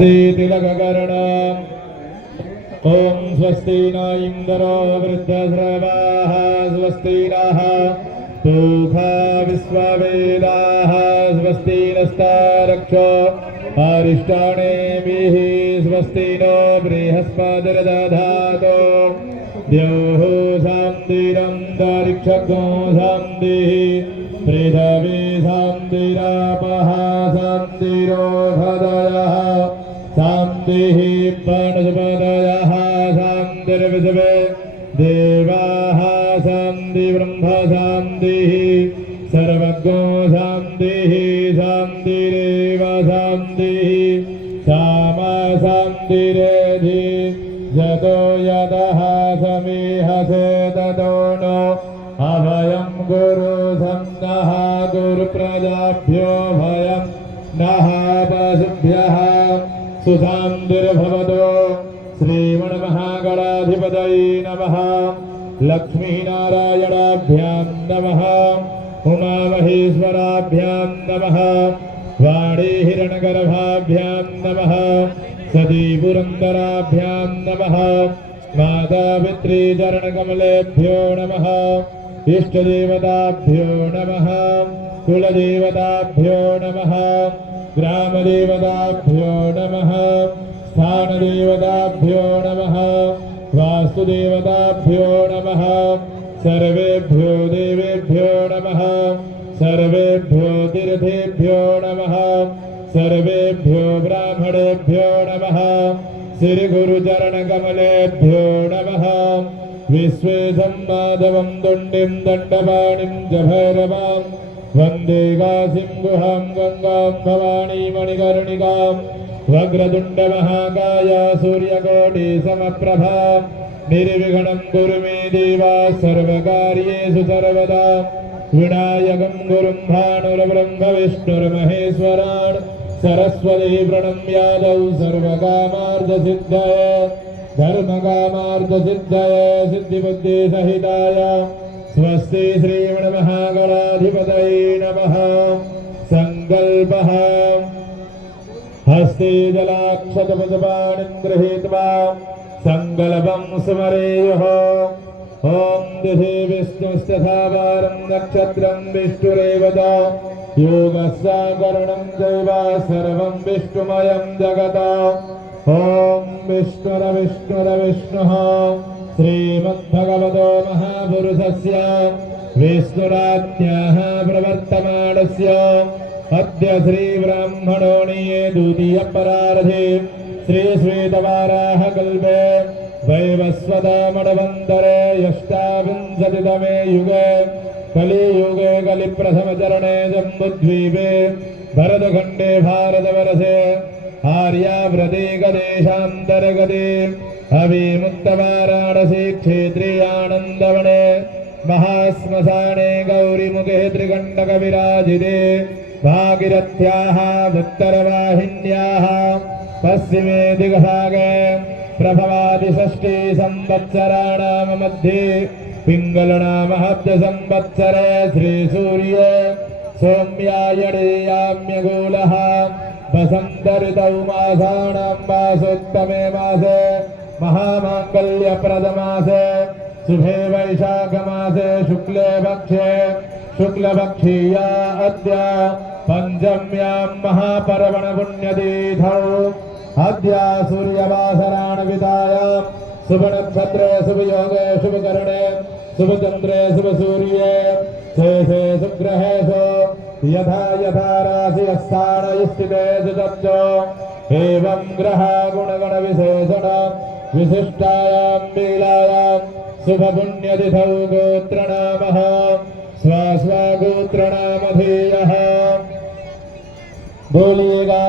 तिलककर्णम् ॐ स्वस्ति न इन्द्रो वृद्धश्रवाः स्वस्ति नः पूषा विश्ववेदाः स्वस्ति नस्तारक्षो अरिष्टानेमिः स्वस्ति नो बृहस्पतिर्दधातु द्यौः शान्तिरन्तरिक्षगो शान्तिः पृथिवी शान्तिरापः शान्तिरोषधयः शान्तिः प्राणसुपदयः शान्तिर्विश्वे देवाः शान्तिर्ब्रह्म शान्तिः सर्वज्ञो शान्तिः शान्तिरेव शान्तिः सामा शान्तिरेधि यतो यतः समीहसे ततो नो अभयं गुरु सन्नः गुरुप्रजाभ्यो भयं नः पशुभ्यः सुशान्तिर्भवतु श्रीमन्महागणाधिपतये नमः लक्ष्मीनारायणाभ्यां नमः उमामहेश्वराभ्यां नमः वाणीहिरण्यगर्भाभ्यां नमः सतीपुरन्दराभ्यां नमः मातापितृचरणकमलेभ्यो नमः इष्टदेवताभ्यो नमः कुलदेवताभ्यो नमः ग्रामदेवताभ्यो नमः स्थानदेवताभ्यो नमः वास्तुदेवताभ्यो नमः सर्वेभ्यो देवेभ्यो नमः सर्वेभ्यो तीर्थेभ्यो नमः सर्वेभ्यो ब्राह्मणेभ्यो नमः श्री गुरुचरणकमलेभ्यो नमः विश्वेशं माधवं तुण्डिं दण्डपाणिं च भैरवां वन्दे काशीं गुहां गंगां भवानी मणिकर्णिकां वक्रतुण्डमहाकाय सूर्यकोटिसमप्रभा निर्विघ्नं कुरु मे देव सर्वकार्येषु सर्वदा विनायकं गुरुं भानुर्ब्रह्म विष्णुर्महेश्वरान् सरस्वती प्रणम्यादौ सर्वकामार्थसिद्धये धर्मकामार्थसिद्धये सिद्धिबुद्धिसहिताय स्वस्ति श्रीमन्महागणाधिपतये नमः। संकल्पः हस्ते जलाक्षतपुष्पाणिं गृहीत्वा संकल्पं स्मरेयुः। ॐ दिशि विष्णुस्तथा वारं नक्षत्रं विष्णुरेव च योगस्साकरणं चैव सर्वं विष्णुमयं जगत्। ॐ विष्णुरविष्णुरविष्णुः श्रीमद्भगवतो महापुरुषस्य विष्णुराज्ञः प्रवर्तमानस्य अद्य श्रीब्राह्मणोऽणीये द्वितीयपरार्धे श्रीश्वेतवाराहकल्पे वैवस्वतमन्वन्तरे अष्टाविंशतितमे युगे कलियुगे कलिप्रथमचरणे जम्बुद्वीपे भरतखण्डे भारतवर्षे आर्याव्रते गदेशान्तर्गते अविमुक्तवाराणसी क्षेत्रे आनन्दवने महाश्मशाने गौरीमुखे त्रिकण्टकविराजिते भागीरथ्याः उत्तरवाहिन्याः पश्चिमे दिग्भागे प्रभवादिषष्ठी संवत्सराणां मध्ये पिङ्गलनामहब्दसंवत्सरे श्रीसूर्ये सौम्यायणीयाम्यगोलः वसन्तऋतौ मासानां मासोत्तमे मासे महामाङ्गल्यप्रदमासे शुभे वैशाखमासे शुक्ले पक्षे शुक्लपक्षीया अद्य पञ्चम्यां महापर्वणपुण्यतिथौ अद्य सूर्यवासराणविदायां शुभनक्षत्रे शुभयोगे शुभकरणे शुभचन्द्रे शुभसूर्ये शेषे सुग्रहेषु यथा यथा राशिस्थानस्थितेषु तच्च एवं ग्रह गुणगणविशेषण विशिष्टायां लीलायां शुभपुण्यतिथौ गोत्रनामः स्वस्वगोत्रनामधेयः बोलिएगा।